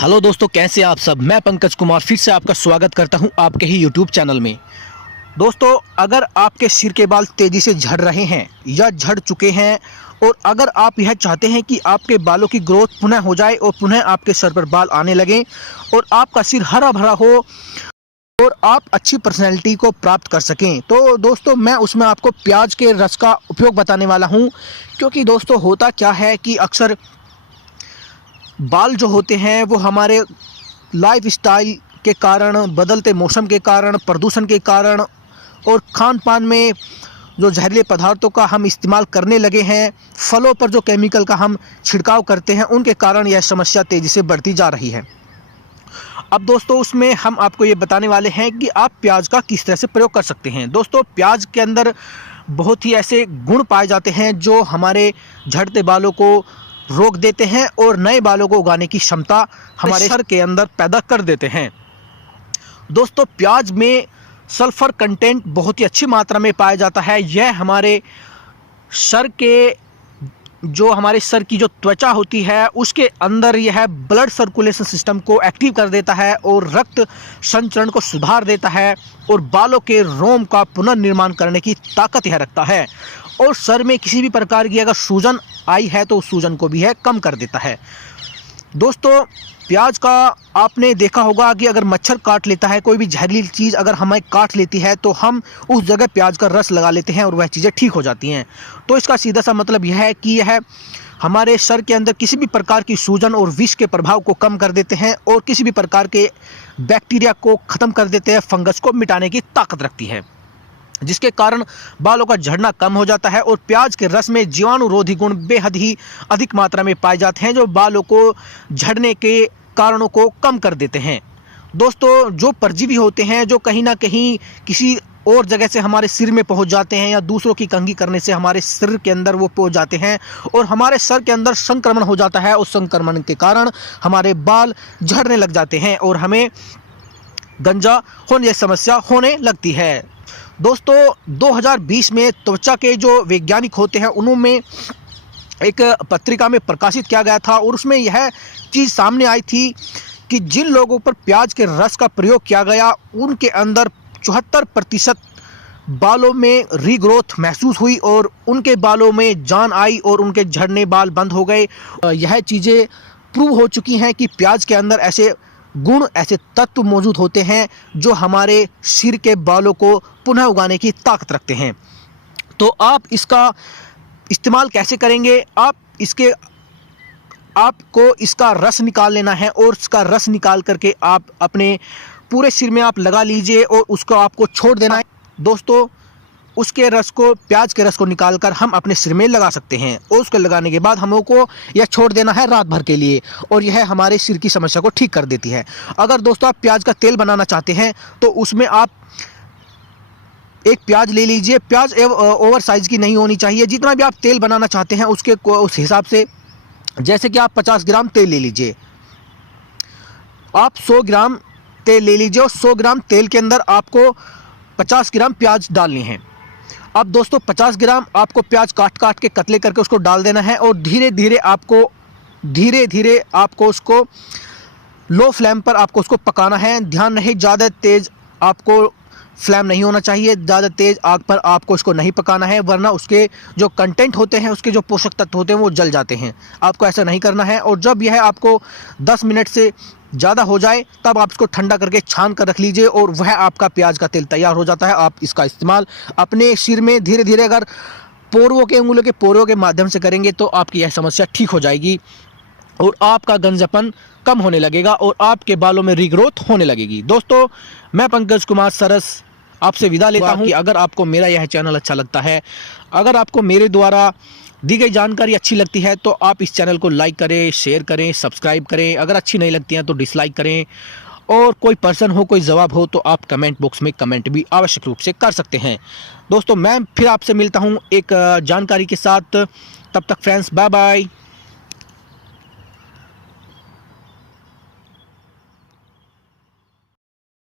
Hello दोस्तों, कैसे आप सब। मैं पंकज कुमार फिर से आपका स्वागत करता हूं आपके ही यूट्यूब चैनल में। दोस्तों, अगर आपके सिर के बाल तेज़ी से झड़ रहे हैं या झड़ चुके हैं और अगर आप यह चाहते हैं कि आपके बालों की ग्रोथ पुनः हो जाए और पुनः आपके सर पर बाल आने लगें और आपका सिर हरा भरा हो और आप अच्छी पर्सनैलिटी को प्राप्त कर सकें, तो दोस्तों मैं उसमें आपको प्याज के रस का उपयोग बताने वाला हूं। क्योंकि दोस्तों होता क्या है कि अक्सर बाल जो होते हैं वो हमारे लाइफ स्टाइल के कारण, बदलते मौसम के कारण, प्रदूषण के कारण और खान पान में जो जहरीले पदार्थों का हम इस्तेमाल करने लगे हैं, फलों पर जो केमिकल का हम छिड़काव करते हैं, उनके कारण यह समस्या तेज़ी से बढ़ती जा रही है। अब दोस्तों उसमें हम आपको ये बताने वाले हैं कि आप प्याज का किस तरह से प्रयोग कर सकते हैं। दोस्तों प्याज के अंदर बहुत ही ऐसे गुण पाए जाते हैं जो हमारे झड़ते बालों को रोक देते हैं और नए बालों को उगाने की क्षमता हमारे सर के अंदर पैदा कर देते हैं। दोस्तों प्याज में सल्फर कंटेंट बहुत ही अच्छी मात्रा में पाया जाता है। यह हमारे सर की जो त्वचा होती है उसके अंदर यह ब्लड सर्कुलेशन सिस्टम को एक्टिव कर देता है और रक्त संचरण को सुधार देता है और बालों के रोम का पुनर्निर्माण करने की ताकत यह रखता है और सर में किसी भी प्रकार की अगर सूजन आई है तो उस सूजन को भी है कम कर देता है। दोस्तों प्याज का आपने देखा होगा कि अगर मच्छर काट लेता है, कोई भी जहरीली चीज़ अगर हमें काट लेती है तो हम उस जगह प्याज का रस लगा लेते हैं और वह चीज़ें ठीक हो जाती हैं। तो इसका सीधा सा मतलब यह है कि यह हमारे सर के अंदर किसी भी प्रकार की सूजन और विष के प्रभाव को कम कर देते हैं और किसी भी प्रकार के बैक्टीरिया को ख़त्म कर देते हैं, फंगस को मिटाने की ताकत रखती है, जिसके कारण बालों का झड़ना कम हो जाता है। और प्याज के रस में जीवाणुरोधी गुण बेहद ही अधिक मात्रा में पाए जाते हैं जो बालों को झड़ने के कारणों को कम कर देते हैं। दोस्तों जो परजीवी होते हैं जो कहीं ना कहीं किसी और जगह से हमारे सिर में पहुंच जाते हैं या दूसरों की कंघी करने से हमारे सिर के अंदर वो पहुंच जाते हैं और हमारे सर के अंदर संक्रमण हो जाता है, उस संक्रमण के कारण हमारे बाल झड़ने लग जाते हैं और हमें गंजा होने जैसी समस्या होने लगती है। दोस्तों 2020 में त्वचा के जो वैज्ञानिक होते हैं उन्होंने एक पत्रिका में प्रकाशित किया गया था और उसमें यह चीज़ सामने आई थी कि जिन लोगों पर प्याज के रस का प्रयोग किया गया उनके अंदर 74% बालों में रीग्रोथ महसूस हुई और उनके बालों में जान आई और उनके झड़ने बाल बंद हो गए। यह चीज़ें प्रूव हो चुकी हैं कि प्याज के अंदर ऐसे गुण, ऐसे तत्व मौजूद होते हैं जो हमारे सिर के बालों को पुनः उगाने की ताकत रखते हैं। तो आप इसका इस्तेमाल कैसे करेंगे? आपको इसका रस निकाल लेना है और इसका रस निकाल करके आप अपने पूरे सिर में आप लगा लीजिए और उसको आपको छोड़ देना है। दोस्तों उसके रस को, प्याज के रस को निकाल कर हम अपने सिर में लगा सकते हैं और उसको लगाने के बाद हमको यह छोड़ देना है रात भर के लिए और यह हमारे सिर की समस्या को ठीक कर देती है। अगर दोस्तों आप प्याज का तेल बनाना चाहते हैं तो उसमें आप एक प्याज ले लीजिए। प्याज ओवर साइज की नहीं होनी चाहिए। जितना भी आप तेल बनाना चाहते हैं उस हिसाब से, जैसे कि आप 50 ग्राम तेल ले लीजिए, आप 100 ग्राम तेल ले लीजिए और 100 ग्राम तेल के अंदर आपको 50 ग्राम प्याज डालनी है। अब दोस्तों 50 ग्राम आपको प्याज काट के कतले करके उसको डाल देना है और धीरे धीरे आपको उसको लो फ्लेम पर आपको उसको पकाना है। ध्यान रहे ज़्यादा तेज़ आपको फ्लेम नहीं होना चाहिए, ज़्यादा तेज़ आग पर आपको इसको नहीं पकाना है वरना उसके जो कंटेंट होते हैं, उसके जो पोषक तत्व होते हैं वो जल जाते हैं। आपको ऐसा नहीं करना है। और जब यह आपको 10 मिनट से ज़्यादा हो जाए तब आप इसको ठंडा करके छान कर रख लीजिए और वह आपका प्याज का तेल तैयार हो जाता है। आप इसका इस्तेमाल अपने सिर में धीरे धीरे अगर उंगलियों के पोरों के माध्यम से करेंगे तो आपकी यह समस्या ठीक हो जाएगी और आपका गंजापन कम होने लगेगा और आपके बालों में रीग्रोथ होने लगेगी। दोस्तों मैं पंकज कुमार सरस आपसे विदा लेता हूं कि अगर आपको मेरा यह चैनल अच्छा लगता है, अगर आपको मेरे द्वारा दी गई जानकारी अच्छी लगती है तो आप इस चैनल को लाइक करें, शेयर करें, सब्सक्राइब करें। अगर अच्छी नहीं लगती हैं तो डिसलाइक करें और कोई पर्सन हो, कोई जवाब हो तो आप कमेंट बॉक्स में कमेंट भी आवश्यक रूप से कर सकते हैं। दोस्तों मैं फिर आपसे मिलता हूं एक जानकारी के साथ। तब तक फ्रेंड्स, बाय बाय।